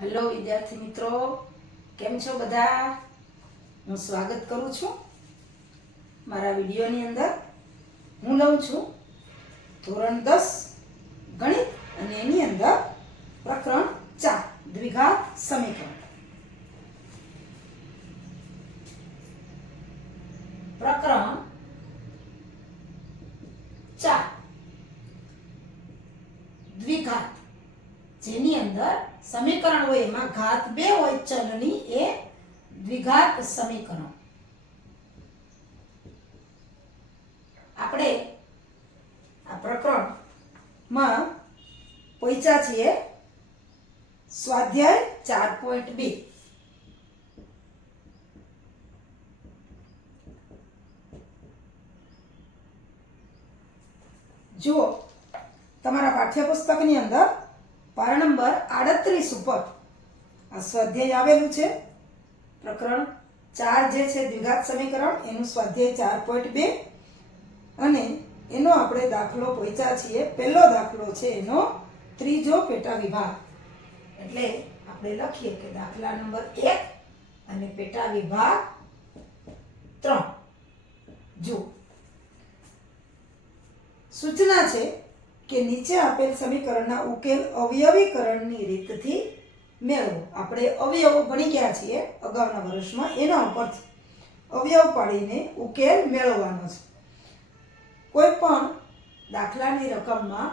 Hello વિદ્યાર્થી મિત્રો, કેમ છો બધા? હું સ્વાગત કરું છું મારા વિડીયોની અંદર. હું લઉં છું ધોરણ 10 ગણિત અને એની અંદર પ્રકરણ 4 દ્વિઘાત સમીકરણ. પ્રકરણ 4 દ્વિઘાત, જેની અંદર સમીકરણ હોય એમાં ઘાત 2 હોય ચલની, એ દ્વિઘાત સમીકરણ. આપણે આ પ્રકરણમાં પહોંચ્યા છીએ સ્વાધ્યાય 4.2. જુઓ, તમારા પાઠ્યપુસ્તકની અંદર પાના નંબર 38 ઉપર આ સ્વાધ્યાય આવેલું છે. પ્રકરણ 4 જે છે દ્વિઘાત સમીકરણ, એનું સ્વાધ્યાય 4.2 અને એનો આપણે દાખલો પહોંચ્યા છીએ. પહેલો દાખલો છે એનો ત્રીજો પેટા વિભાગ. એટલે આપણે લખીએ કે દાખલા નંબર 1 અને પેટા વિભાગ 3. જો સૂચના છે કે નીચે આપેલ સમીકરણના ઉકેલ અવયવીકરણની રીતથી મેળવો. આપણે અવયવો ભણી ગયા છીએ અગાઉના વર્ષમાં, એના ઉપરથી અવયવ પાડીને ઉકેલ મેળવવાનો છે. કોઈ પણ દાખલાની રકમમાં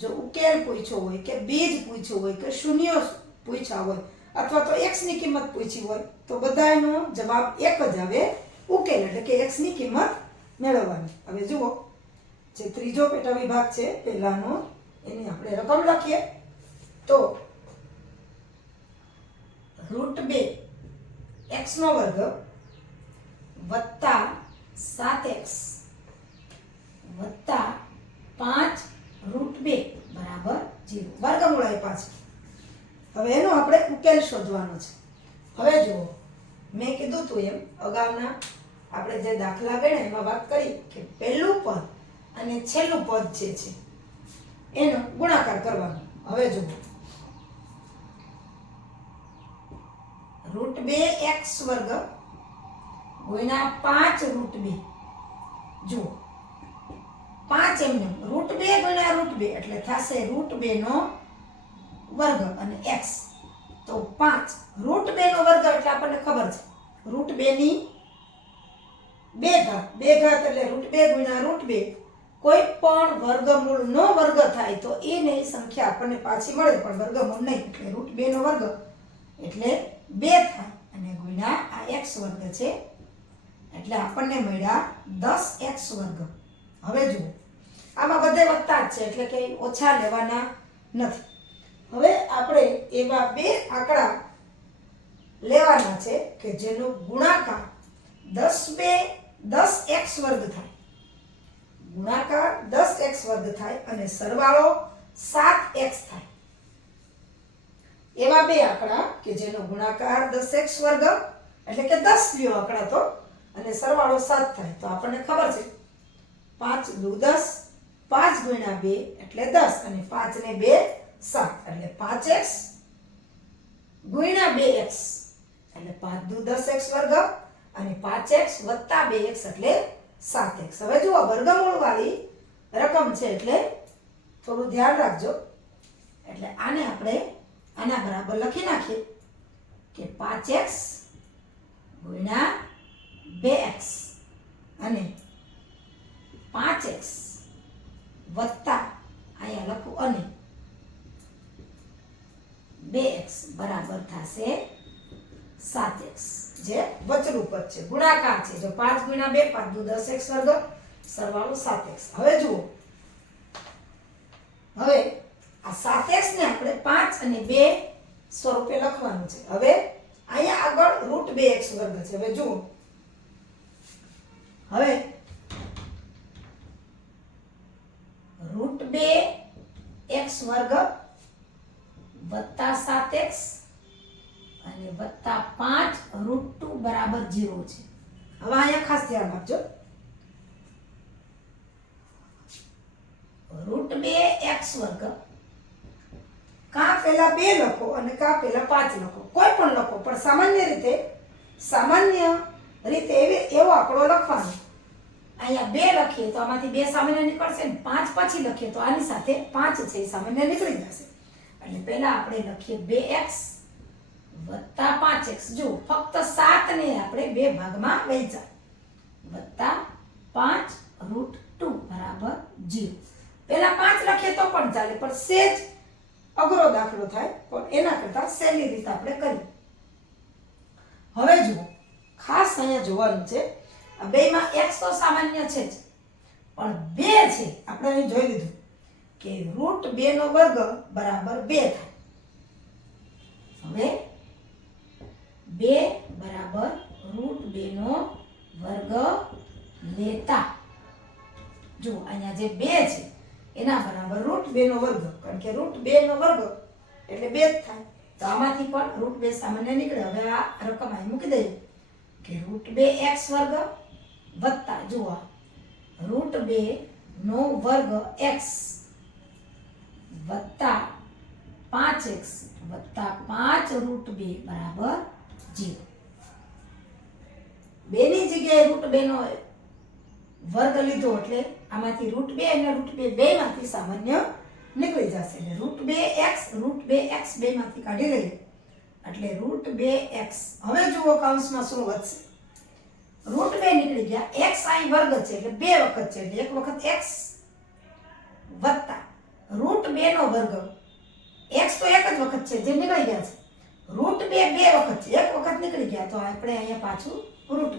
જો ઉકેલ પૂછ્યો હોય કે બીજ પૂછ્યું હોય કે શૂન્ય પૂછ્યા હોય અથવા તો x ની કિંમત પૂછી હોય તો બધાનો જવાબ એક જ આવે, ઉકેલ એટલે કે x ની કિંમત મેળવવાની. હવે જુઓ, જે ત્રીજો પેટા વિભાગ છે પહેલાનો, એની આપણે રકમ લખીએ તો √2 x નો વર્ગ વત્તા 7x વત્તા 5√2 બરાબર 0. વર્ગમૂળ આપ્યા છે. હવે એનો આપણે ઉકેલ શોધવાનો છે. હવે જુઓ, મેં કીધું હતું એમ અગાઉના આપણે જે દાખલા ગણ્યા એમાં વાત કરી કે પહેલું પદ અને છેલ્લું પદ જે છે એનો ગુણાકાર કરવાનો. હવે જુઓ, √2x વર્ગ ગુણ્યા 5√2. જુઓ, 5 એમને √2 ગુણ્યા √2 એટલે થશે √2 નો વર્ગ અને x તો 5 √2 નો વર્ગ એટલે આપણને ખબર છે √2 ની 2 ઘાત એટલે √2 ગુણ્યા √2. કોઈ પણ વર્ગમૂળ નો વર્ગ થાય તો એ ની સંખ્યા આપણને પાછી મળે, પણ વર્ગમૂળ નહીં એટલે √2 નો વર્ગ એટલે 2 થાય અને ગુણ્યા આ x વર્ગ છે એટલે આપણને મળ્યા 10x વર્ગ. હવે જુઓ, આમાં બધે વત્તા જ છે એટલે કે ઓછા લેવાના નથી. હવે આપણે એવા બે આંકડા લેવાના છે કે જેનો ગુણાકાર 10x વર્ગ થાય, ગુણાકાર 10x વર્ગ થાય અને સરવાળો 7x થાય. એવા બે આંકડા કે જેનો ગુણાકાર 10x વર્ગ એટલે કે 10 લ્યો આંકડા તો, અને સરવાળો 7 થાય. તો આપણને ખબર છે 5 દુ 10, 5 ગુણ્યા 2 એટલે 10 અને 5 ને 2 7 એટલે 5x ગુણ્યા 2x એટલે 5 દુ 10x વર્ગ અને 5x વત્તા 2x એટલે 7x. હવે જુઓ, વર્ગમૂળ વાળી રકમ છે એટલે થોડું ધ્યાન રાખજો. એટલે આને આપણે આના બરાબર લખી નાખીએ કે 5x ગુણ્યા 2x અને 5x વત્તા અહીંયા લખું અને 2x બરાબર થશે 7x. જે વચલું પદ છે, ગુણાકાર છે. જો 5 ગુણ્યા 2 5 દુ 10x વર્ગ સરવાળો 7x. હવે જુઓ, હવે આ 7x ને આપણે 5 અને 2 સ્વરૂપે લખવાનું છે. હવે અહીંયા આગળ √2x વર્ગ છે. હવે જુઓ, હવે √2x વર્ગ વત્તા 7x અને વત્તા 5√2 બરાબર 0 છે. હવે અહીંયા ખાસ ધ્યાન આપજો, √2x વર્ગ કાં પહેલા 2 લખો અને કાં પહેલા 5 લખો, કોઈ પણ લખો, પણ સામાન્ય રીતે એવો આંકડો લખવાનો. અહીંયા 2 લખીએ તો આમાંથી 2 સામાન્ય નીકળશે ને 5 પછી લખીએ તો આની સાથે 5 છે એ સામાન્ય નીકળી જશે. એટલે પહેલા આપણે લખીએ 2x વત્તા 5x. જો ફક્ત 7 ને આપણે 2 ભાગમાં વહેંચ્યા વત્તા 5 √2 બરાબર 0. પહેલા 5 લખીએ તો પણ ચાલે, પણ સેજ અઘરો દાખલો થાય, પણ એના કરતા સહેલી રીતે આપણે કરીએ. હવે જુઓ, ખાસ અહીંયા જોવાનું છે, આ બેમાં x તો સામાન્ય છે જ, પણ 2 છે આપણે અહીં જોઈ લીધું કે √2 નો વર્ગ બરાબર 2 થાય. હવે 2 બરાબર √2 નો વર્ગ લેતા, જો અહીંયા જે 2 છે એના બરાબર √2 નો વર્ગ, કારણ કે √2 નો વર્ગ એટલે 2 જ થાય. તો આમાંથી પણ √2 સામાન્ય નીકળે. હવે આ રકમ અહીં મૂકી દઈએ કે √2x વર્ગ વત્તા, જુઓ √2 નો વર્ગ x વત્તા 5x વત્તા 5 √2 બરાબર 0. 2 ની જગ્યાએ √2 નો વર્ગ લીધો એટલે આમાંથી √2 અને √2 બેમાંથી સામાન્ય નીકળી જશે. એટલે √2x બેમાંથી કાઢી લઈએ એટલે √2x. હવે જુઓ કૌંસમાં શું વધશે, √2 નીકળી ગયા, x અહીં વર્ગ છે એટલે 2 વખત છે એટલે 1 વખત x વત્તા √2 નો વર્ગ, x તો એક જ વખત છે જે નીકળી ગયા છે, √2 2 વખત છે, 1 વખત નીકળી ગયા, તો આપણે અહીંયા પાછું √2.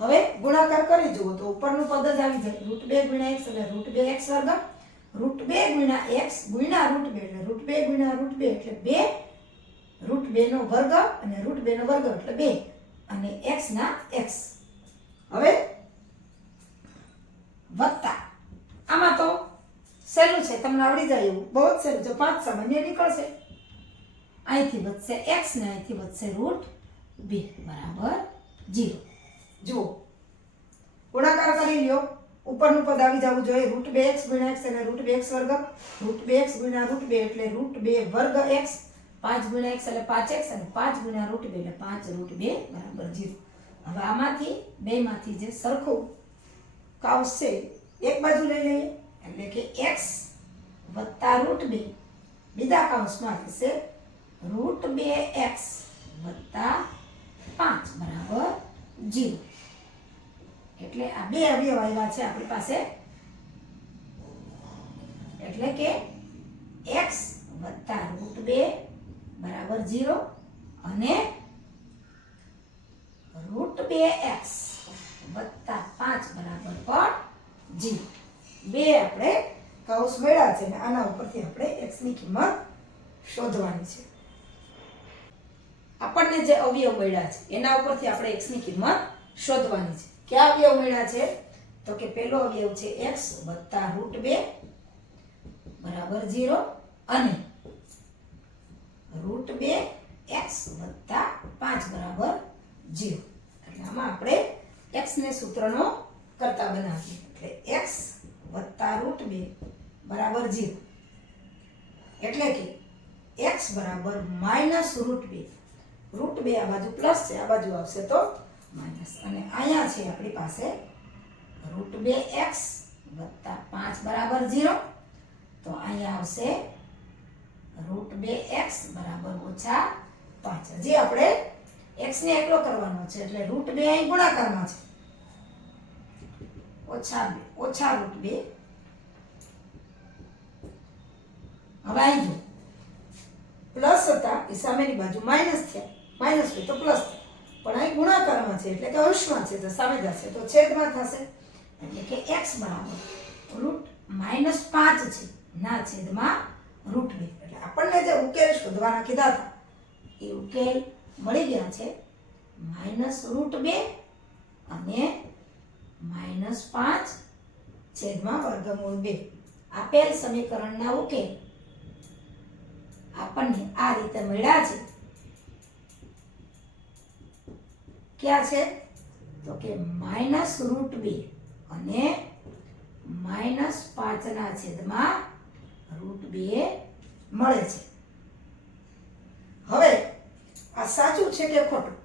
હવે ગુણાકાર કરી જુઓ તો ઉપરનું પદ જ આવી જાય, √2 ગુણ્યા x એટલે √2x વર્ગ, √2 ગુણ્યા x ગુણ્યા √2 એટલે √2 ગુણ્યા √2 એટલે 2 √2 નો વર્ગ અને √2 નો વર્ગ એટલે 2 અને x ના x. હવે વત્તા, આમાં તો સહેલું છે, તમને આવડી જાય એવું, બહુ જ સહેલું છે, 5 સામાન્ય નીકળશે. અહીંથી વધશે x ને અહીંથી વધશે √2 બરાબર 0. જુઓ ગુણાકાર કરી લ્યો, ઉપરનું પદ આવી જવું જોઈએ, √2x ગુણ્યા x એટલે √2x વર્ગ, √2x ગુણ્યા √2 એટલે √2 વર્ગ x, 5 ગુણ્યા x એટલે 5x અને 5 ગુણ્યા √2 એટલે 5 √2 બરાબર 0. હવે આમાંથી બેમાંથી જે સરખું કૌંસ છે એક બાજુ લઈ લઈએ એટલે કે x વત્તા √2, બીજા કૌંસમાં થશે √2x વત્તા 5 બરાબર 0. એટલે આ બે અવયવ આવ્યા છે આપણી પાસે, એટલે કે x વત્તા √2 બરાબર 0 અને √2x વત્તા 5 બરાબર પણ 0. બે આપણે કૌંસ મળ્યા છે અને આના ઉપરથી આપણે x ની કિંમત શોધવાની છે. આપણને જે અવયવ મળ્યા છે એના ઉપરથી આપણે x ની કિંમત શોધવાની છે. કયા અવયવ મળ્યા છે તો કે પહેલો અવયવ છે x વત્તા √2 બરાબર 0 અને √2x વત્તા 5 બરાબર 0. એટલે આમાં આપણે x ને સૂત્રનો કરતા બનાવીએ એટલે x વત્તા √2 બરાબર 0 એટલે કે x બરાબર -√2, √2 આ બાજુ પ્લસ છે, આ બાજુ આવશે તો માઇનસ, અને અહીંયા છે આપણી પાસે √2x વત્તા 5 બરાબર 0, તો અહીંયા આવશે √2x બરાબર -5. હજી આપણે x ને એકલો કરવાનો છે એટલે √2 અહીં ગુણાકારમાં છે, ઓછા √2. હવે અહીં જો પ્લસ હતા એ સામેની બાજુ માઇનસ થયા, માઇનસ હોય તો પ્લસ થાય, પણ અહીં ગુણાકારમાં છે એટલે કે અંશમાં છે તો સામે જશે તો છેદમાં થશે, એટલે કે x બરાબર -5 છે ના છેદમાં √2. એટલે આપણને જે ઉકેલ શોધવાના કીધા હતા એ ઉકેલ મળી ગયા છે, -√2 અને -5 છેદમાં વર્ગમૂળ 2. આપેલ સમીકરણના ઉકેલ આપણને આ રીતે મળ્યા છે. ક્યાં છે તો કે -√2 અને -5 ના છેદમાં √2 મળે છે. હવે આ સાચું છે કે ખોટું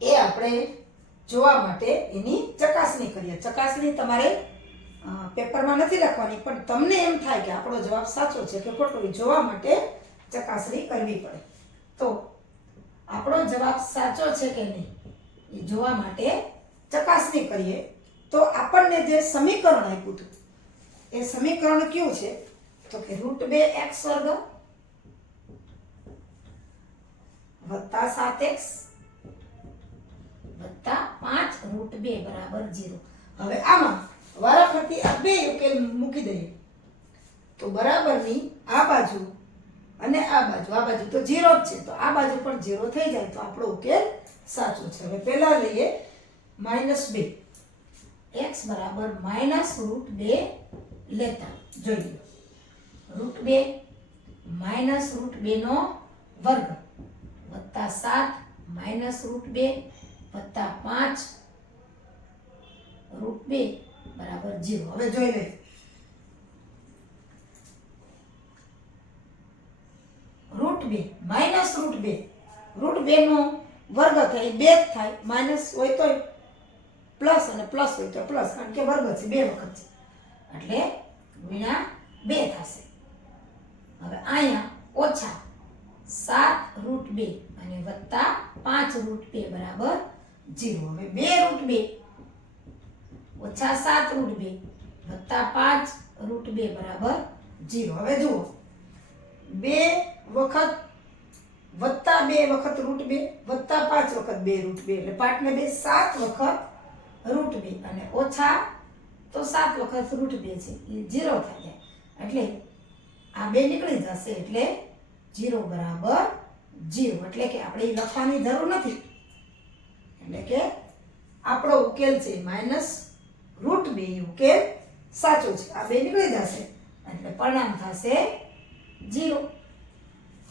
એ આપણે જોવા માટે એની ચકાસણી કરીએ. ચકાસણી તમારે પેપરમાં નથી લખવાની, પણ તમને એમ થાય કે આપણો જવાબ સાચો છે કે ખોટો એ જોવા માટે ચકાસણી કરવી પડે. તો આપણો જવાબ સાચો છે કે નહીં એ જોવા માટે ચકાસણી કરીએ. તો આપણને જે સમીકરણ આપ્યું હતું એ સમીકરણ કયું છે? તો કે √2x² વત્તા 7x વત્તા 5√2 બરાબર 0. હવે આમાં વારાફરતી આ બે ઉકેલ મૂકી દઈએ તો બરાબરની આ બાજુ અને આ બાજુ તો 0 જ છે, તો આ બાજુ પણ 0 થઈ જાય તો આપણો ઉકેલ સાચો છે. હવે પહેલા લઈએ -2, x બરાબર -√2 લેતા જોઈએ. √2 -√2 નો વર્ગ વત્તા 7 -√2 વત્તા 5√2 બરાબર 0. હવે જોઈ લઈએ. √2 નો વર્ગ થાય 2 જ થાય, માઇનસ હોય તો પ્લસ અને પ્લસ હોય તો પ્લસ, કારણ કે વર્ગ છે 2 વખત છે એટલે ગુણ્યા 2 થશે. હવે અહીંયા ઓછા 7√2 અને વત્તા 5√2 બરાબર 0. હવે 2√2 ઓછા 7√2 વત્તા 5√2 બરાબર 0. હવે જુઓ 2 વખત વત્તા 2 વખત √2 વત્તા 5 વખત 2√2 એટલે 5 ને 2 7 વખત √2 અને ઓછા તો 7 વખત √2 છે એ 0 થઈ જાય એટલે આ 2 નીકળી જશે એટલે 0 બરાબર 0. એટલે કે આપણે એ લખવાની જરૂર નથી, એટલે કે આપણો ઉકેલ છે -√2 ઉકેલ સાચો છે. આ 2 નીકળી જશે એટલે પરિણામ થશે 0.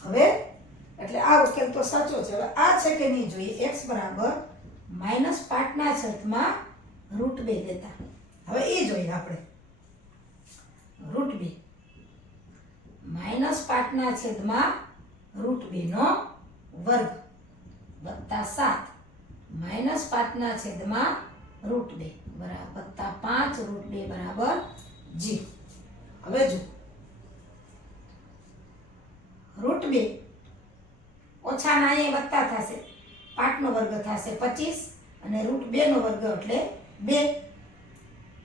હવે એટલે આ ઉકેલ તો સાચો છે. હવે આ છે કે નહીં જોઈએ. x બરાબર -5/√2 લેતા હવે એ જોઈએ આપણે. √2 -5/√2 નો વર્ગ વત્તા 7 -5/√2 બરાબર વત્તા 5√2 બરાબર 0. હવે જો √2 ઓછા ના એ વત્તા થશે, 5 નો વર્ગ થશે 25 અને √2 નો વર્ગ એટલે 2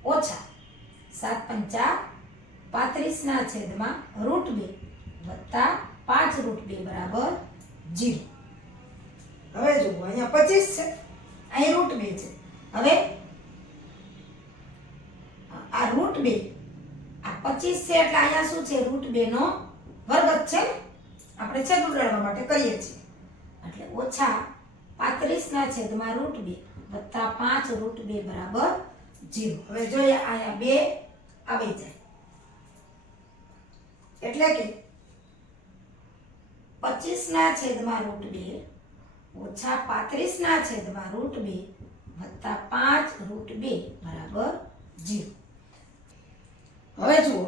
ઓછા 7 × 5 35/√2 વત્તા 5√2 બરાબર 0. હવે જુઓ અહીંયા 25 છે, અહીં √2 છે. હવે આ √2 આ 25 છે એટલે અહીંયા શું છે? √2 નો વર્ગ જ છે. આપણે છેદ ઉડાડવા માટે કરીએ છીએ એટલે ઓછા 35/√2 વત્તા 5√2 બરાબર 0. હવે જોઈએ અહીંયા 2 આવી જાય એટલે કે 25/√2 ઓછા 35/√2 વત્તા 5√2 બરાબર 0. હવે જુઓ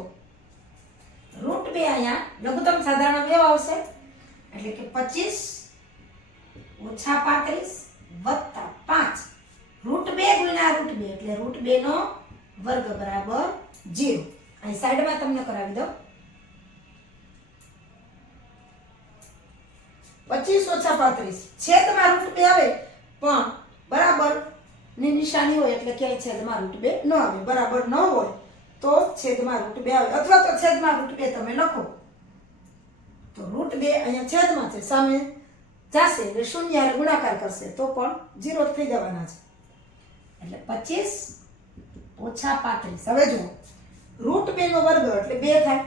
√2 અહીંયા લઘુત્તમ સાધારણ અવયવ આવશે એટલે કે 25 ઓછા 35 વત્તા 5 √2 ગુણ્યા √2 એટલે √2 નો વર્ગ બરાબર 0. અહીં સાઈડમાં તમને કરાવી દો. 25 ઓછા 35 છેદમાં √2 આવે પણ બરાબર ની નિશાની હોય એટલે ક્યાંય છેદમાં √2 ન આવે. બરાબર ન હોય તો છેદમાં √2 આવે અથવા તો છેદમાં √2 તમે લખો તો √2 અહીંયા છેદમાં છે, સામે જશે એટલે શૂન્ય હારે ગુણાકાર કરશે તો પણ 0 થઈ જવાના છે એટલે 25 ઓછા 35. હવે જુઓ √2 નો વર્ગ એટલે 2 થાય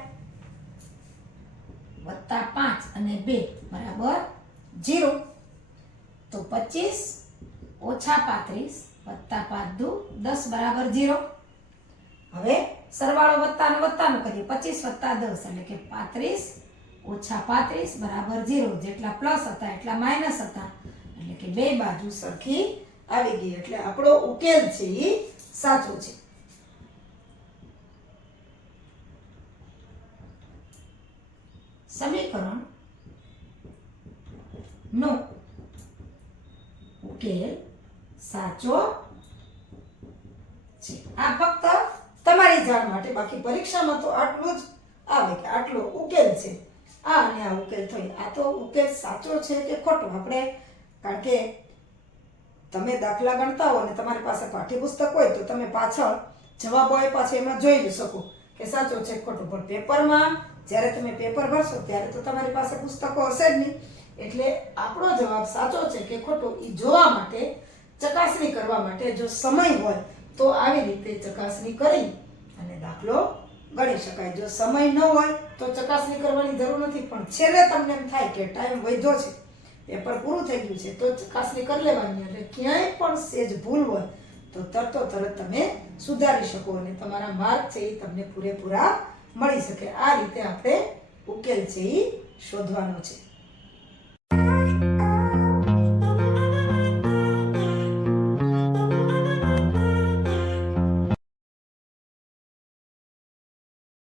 વત્તા 5 અને 2 બરાબર 0. તો 25 ઓછા 35 વત્તા 5 દુ 10 બરાબર 0. હવે સરવાળો વત્તાનો કરીએ. 25 વત્તા 10 એટલે કે 35 ઓછા 35 બરાબર 0. જેટલા પ્લસ હતા એટલા માઇનસ હતા એટલે કે બે બાજુ સરખી આવી ગઈ એટલે આપણો ઉકેલ છે એ સાચો છે. સમીકરણ નો ઉકેલ સાચો છે. આ ફક્ત તમારી જાણ માટે, બાકી પરીક્ષામાં તો આટલું જ આવે કે આટલો ઉકેલ છે, આ અને આ ઉકેલ થઈ. આ તો ઉકેલ સાચો છે કે ખોટો આપણે, કારણ કે તમે દાખલા ગણતા હો ને તમારી પાસે પાઠ્યપુસ્તક હોય તો તમે પાછળ જવાબો આપ્યા છે એમાં જોઈ શકો કે સાચો છે ખોટો. પણ પેપરમાં જ્યારે તમે પેપર ભરશો ત્યારે તો તમારી પાસે પુસ્તકો હશે જ નહીં, એટલે આપણો જવાબ સાચો છે કે ખોટો એ જોવા માટે, ચકાસણી કરવા માટે જો સમય હોય તો આવી રીતે ચકાસણી કરી અને દાખલો ગણી શકાય. જો સમય ન હોય તો ચકાસણી કરવાની જરૂર નથી, પણ છેલ્લે તમને એમ થાય કે ટાઈમ વધ્યો છે, પેપર પૂરું થઈ ગયું છે, તો ચકાસણી કરી લેવાની. એટલે ક્યાંય પણ સેજ ભૂલ હોય તો તરત તમે સુધારી શકો અને તમારા માર્ક છે એ તમને પૂરેપૂરા મળી શકે. આ રીતે આપણે ઉકેલ છે એ શોધવાનો છે.